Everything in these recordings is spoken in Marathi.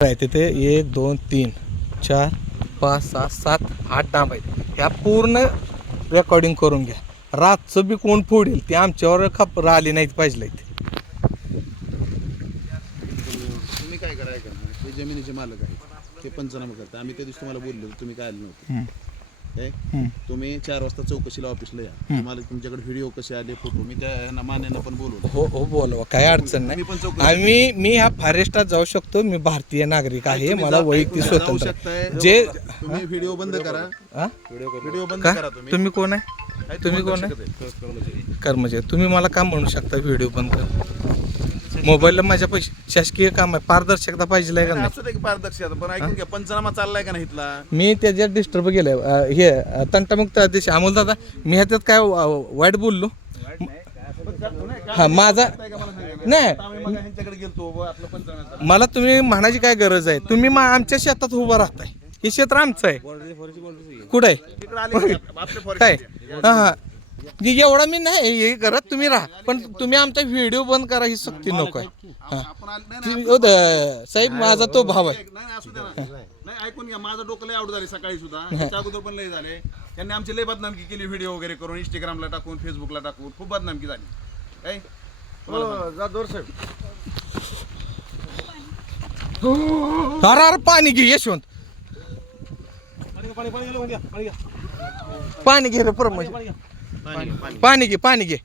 आहे तिथे एक दोन तीन चार पाच सहा सात आठ डांब आहेत. ह्या पूर्ण रेकॉर्डिंग करून घ्या. रातचं बी कोण फोडेल ते आमच्यावर खप आली नाहीत पाहिजे तुम्ही काय कराय करणार ते जमिनीचे मालक आहेत. ते पंचनामा करता आम्ही त्या दिवशी तुम्हाला बोललो तुम्ही काय आले नव्हते. काय. तुम्ही चार वाजता चौकशीला ऑफिसला या. तुम्हाला तुमच्याकडे व्हिडिओ कसे आले फोटो मी त्या मान्यांना पण बोलवलं. हो हो बोलवा. काय अडचण नाही. आम्ही मी ह्या फॉरेस्टात जाऊ शकतो. मी भारतीय नागरिक आहे. मला वैयक्तिक स्वतंत्र. आहे. जे तुम्ही व्हिडिओ बंद करा? व्हिडिओ बंद का? करा तुम्ही. तुम्ही कोण आहे? तुम्ही कोण शकत कर्मचारी. तुम्ही मला काम म्हणू शकता व्हिडिओ बंद कर मोबाईलला माझ्या पैसे शासकीय काम आहे. पारदर्शकता पाहिजे का नाही, असू दे की पारदर्शक पण ऐकून घ्या पंचनामा चाललाय का नाही इथला? मी त्याच्यात डिस्टर्ब केलंय. अं, हे अं, तंटामुक्त आदेश अमोल दादा मी ह्याच्यात काय वा- वाईट बोललो? हा माझा नाही. आम्ही मग ह्यांच्याकडे गेलतो व आपलं पंचनामा मला तुम्ही म्हणायची काय गरज आहे? तुम्ही मा- आमच्या शेतात उभं राहताय. हे क्षेत्र आमचं आहे. कुठं आहे? तिकडे आले आपले forest काय. हा हा. जे एवढा मी नाही हे करत तुम्ही राहा. पण तुम्ही आमचा व्हिडिओ बंद करा ही सक्ती नको आहे. हा. साहेब माझा तो भाव आहे. नाही नाही, असू द्या ना. नाही ऐकून घ्या माझं डोकं लय आउट झाले सकाळी सुद्धा. त्याच्या अगोदर पण लय झाले. त्यांनी आमची लय बदनामकी केली व्हिडिओ वगैरे करून इंस्टाग्रामला टाकून फेसबुकला टाकून. खूप बदनामकी झाली. काय साहेब. अरे अरे पाणी घे यशवंत पाणी घे रे परम पाणी घे पाणी घे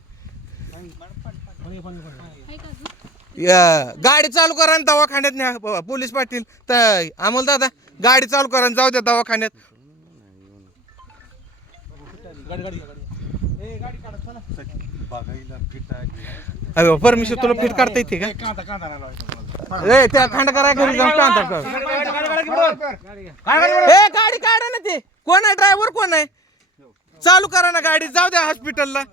या, गाडी चालू करा आणि दवाखान्यात न्या पोलीस पाटील तर अमोल दादा गाडी चालू करा आणि जाऊ द्या दवाखान्यात अरे परमिशन तुला फिट काढता येते का ए त्या खंड करा घरी जाऊन कांदा कर ए गाडी काढा ना ते कोण आहे ड्रायव्हर कोण आहे चालू करा ना गाडी जाऊ द्या हॉस्पिटलला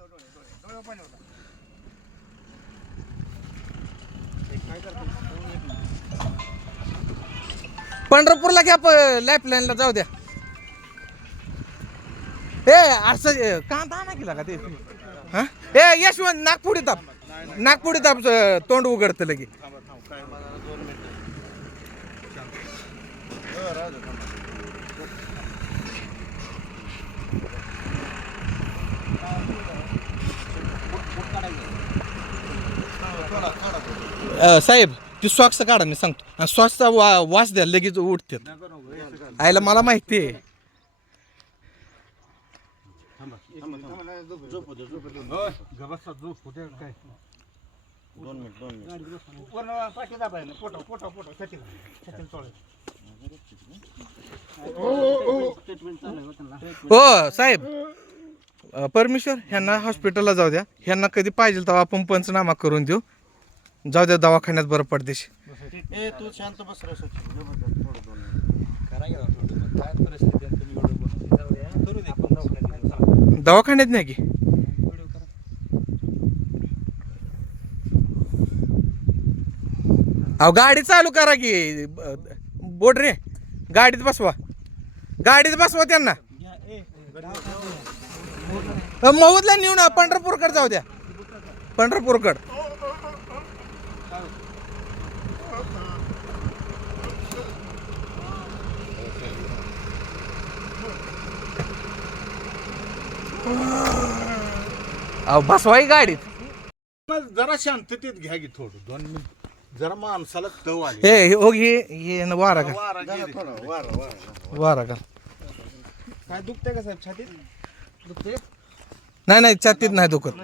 पंढरपूरला घ्या लाईफलाईनला जाऊ द्या. ए असं कांदा ना केला का ते. हा? ए यशवंत नागपुडी ताप नागपुडी ताप तोंड उघडतं लगे साहेब ती सॉक्स काढा मी सांगतो. आणि सॉक्सचा वा वास द्या लगेच उठतात आयला मला माहिती आहे. हो साहेब. परमेश्वर ह्यांना हॉस्पिटलला जाऊ द्या. ह्यांना कधी पाहिजे तेव्हा आपण पंचनामा करून देऊ. जाऊ द्या दवाखान्यात बरं पडदेश ए तू शांत बस रे दवाखान्यात नाही की? अहो गाडी चालू करा की. बोट रे. गाडीत बसवा. गाडीत बसवा त्यांना. अ, मऊदला नेऊन पंढरपूरकडे जाऊ द्या. पंढरपूरकड. अहो बसवाई गाडीत. जरा शांततेत घ्या की थोडं दोन मिनिट. जरा माणसाला तव आली हे हे- हो हे हे न वारा का वारा गेली. वारा का काय दुखतंय का साहेब छातीत? दुखते नाही नाही छातीत नाही दुखत.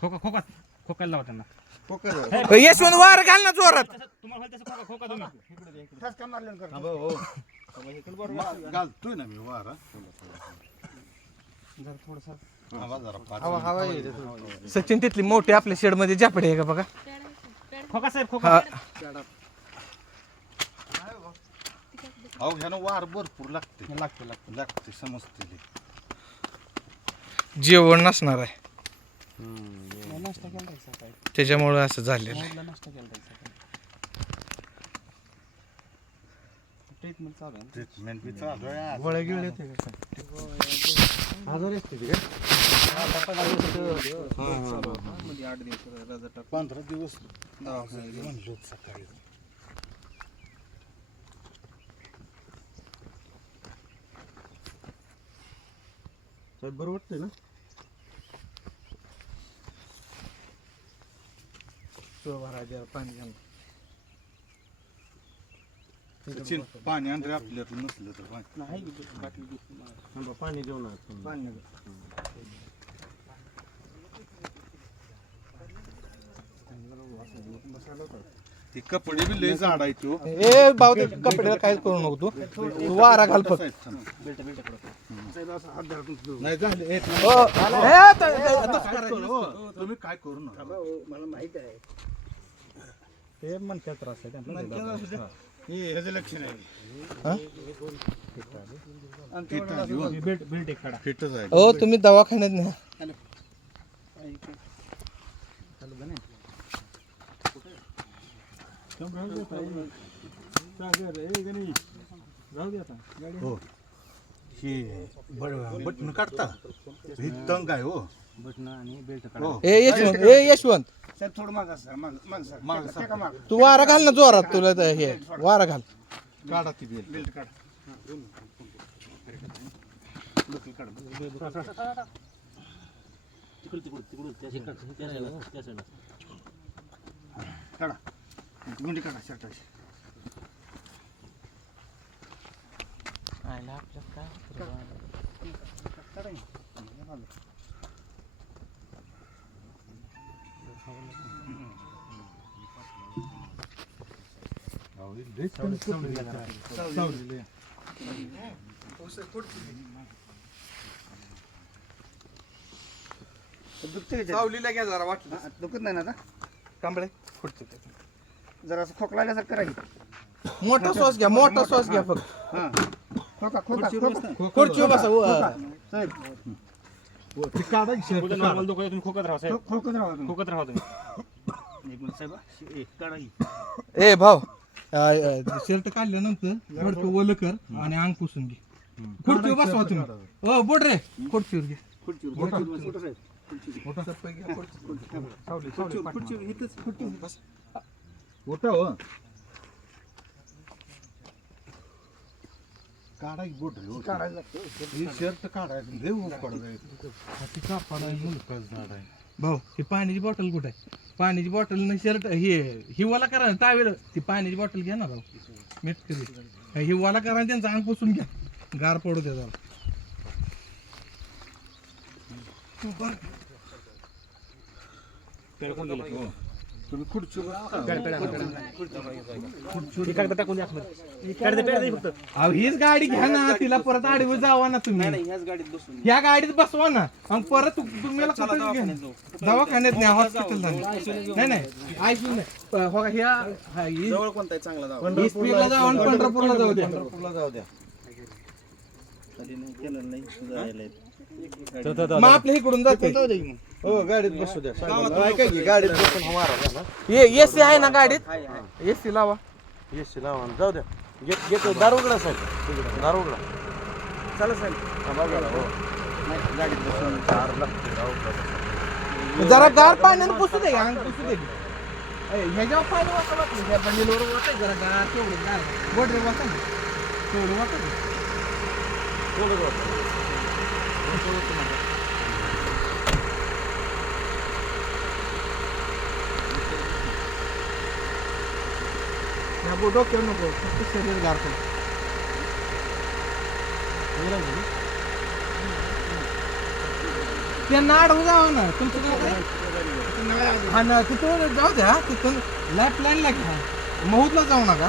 खोका खोका खोकायला लावा त्यांना. यशवंत वार घाल ना जोरात. तुम्हाला माहिती असेल खोका खोका तुम्ही. घालतोय ना मी वारा हवा जरा पाच सचिन तिथली मोठी आपल्या शेडमध्ये जापडे आहे का बघा? खोका साहेब खोका. हा. अहो ह्यानं वार भरपूर लागते. लागते लागते. लागते समजते. जेवण नसणार आहे. त्याच्यामुळे असं झालेलं आहे. ट्रीटमेंट बी चालू आहे गोळ्या गिळल्या होत्या का? पंधरा दिवस म्हणलो सकाळी. बरं वाटतंय ना? पाणी. सचिन पाणी आणलं आपल्याकडे नसलं तर पाणी. पाणी देऊ ना ते कपडे बी लय झाडायचो ए भाऊ ते कपड्याला काहीच करू नको तू. तू वारा घाल फक्त. नाही झाले. ए, ओ, ए, आता- ए, आता काय करू, हो, तुम्ही काय करू नका. ते त्रास आहे त्यांना हे. ह्याचं लक्षण आहे हा? फिट आहे, हो. बेल्ट बेल्ट एक काढा. फिटच आहे. ओ तुम्ही दवाखान्यात न्या. हो. हे बटन काढता? हे तंग आहे हो. बटन आणि बेल्ट हो. ए यशवंत ए यशवंत. मागं सर. तू वारा घाल ना जोरात तुला तर हे. वारा घाल. काढा ती बेल्ट काढा. गुंडी काढा शर्टाची सावलीला घ्या जरा वाटलं. दुखत नाही ना आता? कांबळे खुर्ची. जरा असं खोकला आल्यासारखं करायचं मोठा सॉस घ्या मोठा सॉस घ्या फक्त हां खोका खोका खोका खुर्चीवर बसा उ- साहेब ती काढा की shirt नॉर्मल काढा. दुखत तुम्ही खोकत राहा साहेब खो- खोकत राहा तुम्ही खोकत राहा तुम्ही एक मिनिट साहेब हा. ए, काढा ही. ए भाऊ शर्ट काढल्यानंतर ओलं कर आणि अंग पुसून घे खुर्चीवर बसवा तुम्ही ओ बोट रे खुर्चीवर घे खुर्चीवर खुर्चीवर साहेब सावली, खुर्चीवर खुर्चीवर इथंच खुर्चीवर बस उठा हो काढा की बोट रे, हो. काढायला लागतं हे शर्ट काढायचं लय ऊन पडत हाती कापड आहे मुलकाच झाड आहे. भाऊ. ही पाण्याची बॉटल कुठे आहे? पाण्याची बॉटल न शर्ट हे हिवाला करा ना टावेल ती पाण्याची बॉटल घ्या ना भाऊ. मीठ करी. हिवाला करा त्यांचं अंग पुसून घ्या. गार पडू द्या जरा. हो. तुम्ही खुर्चीवर कागद टाकून द्या आतमध्ये. काढते पेड दे फक्त. अहो हीच गाडी घ्या ना तिला परत आडीवर जावा ना तुम्ही. ह्या गाडीत बसवा ना. मग परत तु- तुम्हाला कुठं घ्या दवाखान्यात न्या हॉस्पिटलला नाही नाही. ऐकून नाही हो का, ह्या हा, ही- कोणता आहे? चांगला जावा जाऊ आणि पंढरपूरला जाऊ द्या. जाऊ द्या. मग आपल्या इकडून जाते. हो गाडीत बसू द्या. ऐका की गाडीत बसून मारा एसी आहे ना गाडीत? एसी लावा. येशी लावा जाऊ द्या. घेत घेतो दार उघडा साहेब. दार उघडा चला साहेब. हो नाही गाडीत बसून दार लागते जरा गार पाण्यानं पुसू दे अंग पुसू दे. ए, ह्याच्यावर पाणी वाटलं जरा गार तेवढं गार गोडरे ना. तेवढं वाटत बो- डोक्यावर नको फक्त शरीर गार ते नाड हो जावं ना तुमचं हा ना तिथून जाऊ द्या तिथून लाईफ लाईनला घ्या. महूतला जाऊ नका.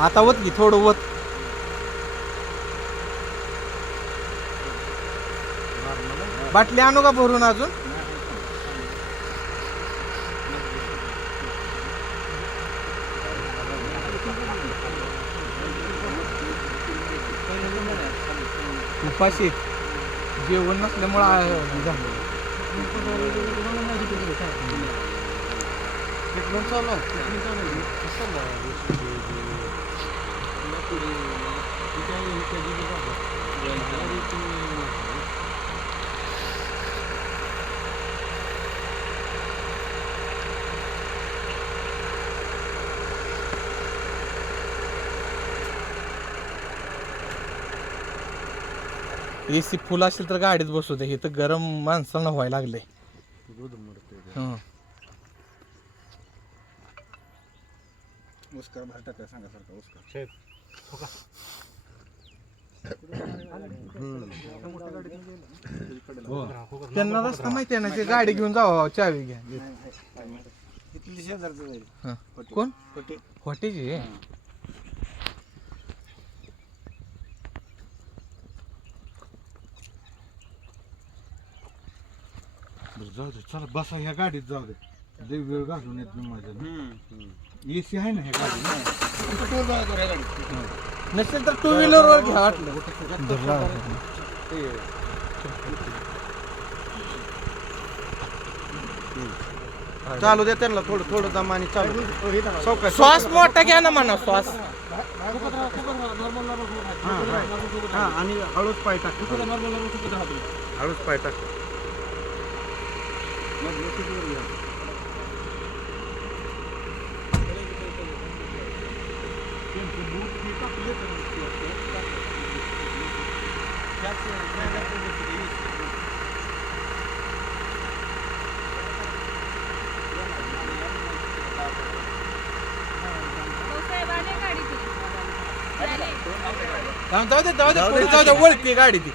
आता वत की थोडं वत. बाटली आणू का भरून अजून? उपाशी. जेवण नसल्यामुळं आ- हे झालं. आहे? एसी फुल असेल तर गाडीत बसू दे. हे तर गरम माणसाला व्हायला लागले उसकार बाहेर टाकाय सांगा सारखा उसकार त्यांना रस्ता माहिती आहे ना ते गाडी घेऊन जावं चावी घ्या. इथली शेजारचं जाईल. कोण? पटे बरं, जाऊ दे चला बसा ह्या गाडीत जाऊ दे. लय वेळ घालून येत मी माझ्या. एसी आहे ना ह्या गाडीत नसेल तर टू व्हीलर वर घ्या वाटलं. चालू दे त्यांना थोडं थोडं दम आणि चालू. चौकश श्वास मोठा घ्या ना म्हणा श्वास. हा आणि हळूच पाय टाक. हळूच पाय टाक साहेब आले गाडी ती आले. जाऊ दे जाऊ दे पुढे जाऊ दे वळती गाडी ती.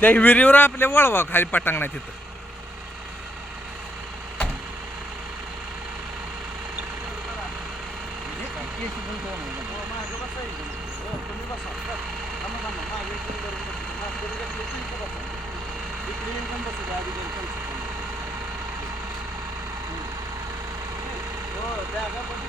त्या विहिरीवर आपल्या वळवा खाली पटांग नाही तिथं हो,